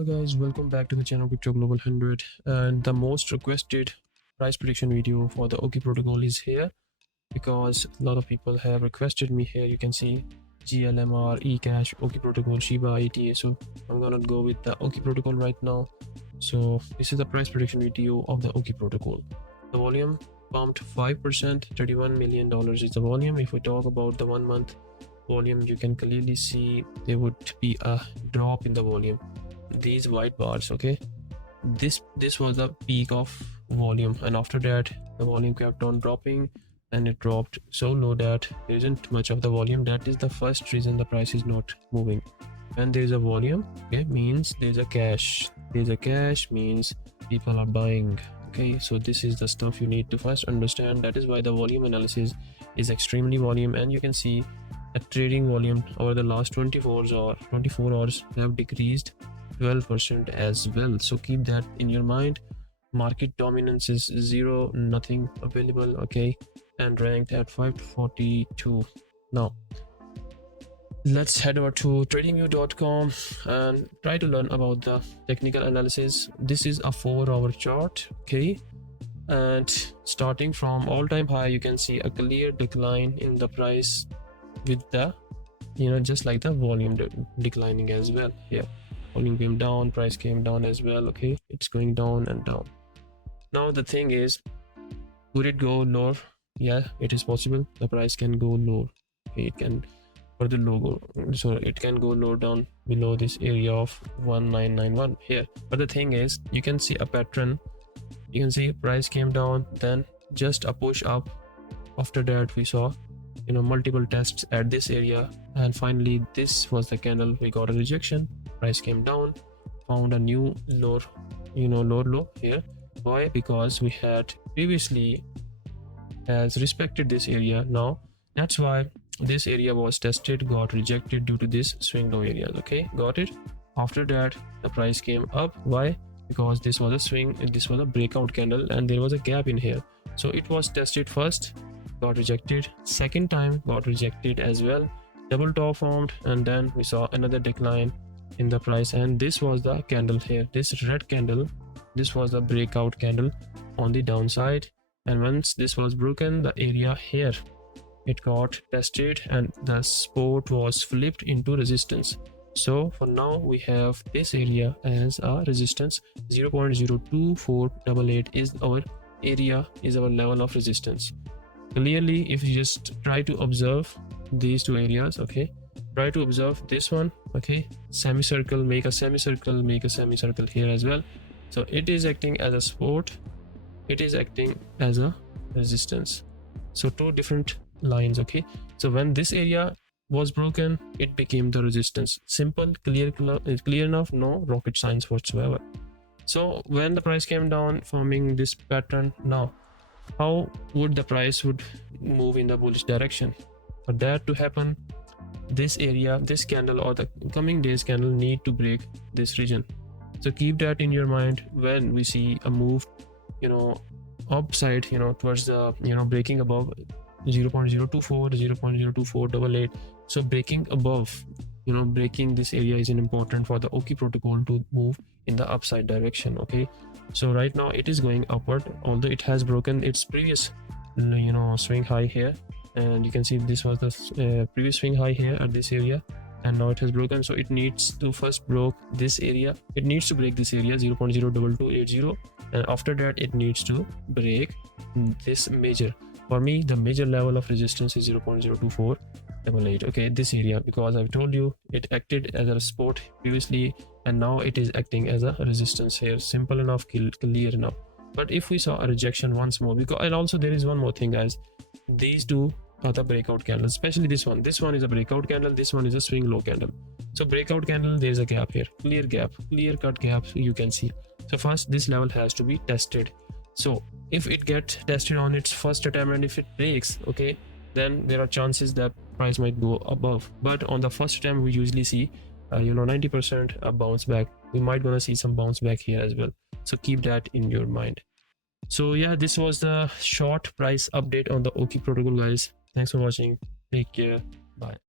Hello guys, welcome back to the channel Crypto Global 100, and the most requested price prediction video for the Oki protocol is here because a lot of people have requested me here. You can see GLMR, eCash, Oki protocol, Shiba, ETA. So I'm gonna go with the Oki protocol right now. So this is the price prediction video of the Oki protocol. The volume pumped 5%, $31 million is the volume. If we talk about the 1 month volume, you can clearly see there would be a drop in the volume. These white bars, okay, this was the peak of volume, and after that the volume kept on dropping and it dropped so low that there isn't much of the volume. That is the first reason the price is not moving. When there is a volume, okay, means there's a cash. There's a cash means people are buying. Okay, so this is the stuff you need to first understand. That is why the volume analysis is extremely volume, and you can see a trading volume over the last 24 hours have decreased 12% as well. So keep that in your mind. Market dominance is 0, nothing available, okay, and ranked at 542. Now let's head over to tradingview.com and try to learn about the technical analysis. This is a 4-hour chart, okay, and starting from all-time high you can see a clear decline in the price with the, just like the volume declining as well. Here volume came down, price came down as well. Okay, it's going down and down. Now the thing is, would it go lower? Yeah, it is possible. The price can go lower. Okay, it can further low, so it can go lower down below this area of 1991 here. But the thing is, you can see a pattern. You can see price came down, then just a push up. After that we saw multiple tests at this area, and finally this was the candle. We got a rejection, price came down, found a new lower low here. Why? Because we had previously has respected this area. Now that's why this area was tested, got rejected due to this swing low area. Okay, got it. After that the price came up. Why? Because this was a swing, this was a breakout candle, and there was a gap in here. So it was tested first, got rejected, second time got rejected as well, double top formed, and then we saw another decline in the price. And this was the candle here, this red candle. This was the breakout candle on the downside, and once this was broken, the area here, it got tested and the support was flipped into resistance. So for now we have this area as a resistance. 0.02488 is our area, is our level of resistance. Clearly, if you just try to observe these two areas, okay, try to observe this one, okay, semicircle, make a semicircle, make a semicircle here as well. So it is acting as a support, it is acting as a resistance. So two different lines. Okay, so when this area was broken, it became the resistance. Simple, clear enough, no rocket science whatsoever. So when the price came down, forming this pattern, now how would the price would move in the bullish direction? For that to happen, this area, this candle, or the coming days candle, need to break this region. So keep that in your mind when we see a move upside, towards the breaking above 0.024, 0.02488. So breaking above, breaking this area is important for the Oki protocol to move in the upside direction. Okay, so right now it is going upward, although it has broken its previous swing high here, and you can see this was the previous swing high here at this area, and now it has broken. So it needs to first break this area, it needs to break this area 0.02280, and after that it needs to break this major. For me, the major level of resistance is 0.02488. okay, this area, because I've told you it acted as a support previously, and now it is acting as a resistance here. Simple enough, clear enough. But if we saw a rejection once more, because, and also there is one more thing, guys, these two are the breakout candles, especially this one is a breakout candle, this one is a swing low candle. So breakout candle, there's a gap here, clear cut gap, you can see. So first this level has to be tested. So if it gets tested on its first attempt, and if it breaks, okay, then there are chances that price might go above. But on the first attempt we usually see 90% a bounce back. We might gonna see some bounce back here as well. So keep that in your mind. So yeah, this was the short price update on the Oki protocol, guys. Thanks for watching. Take care. Bye.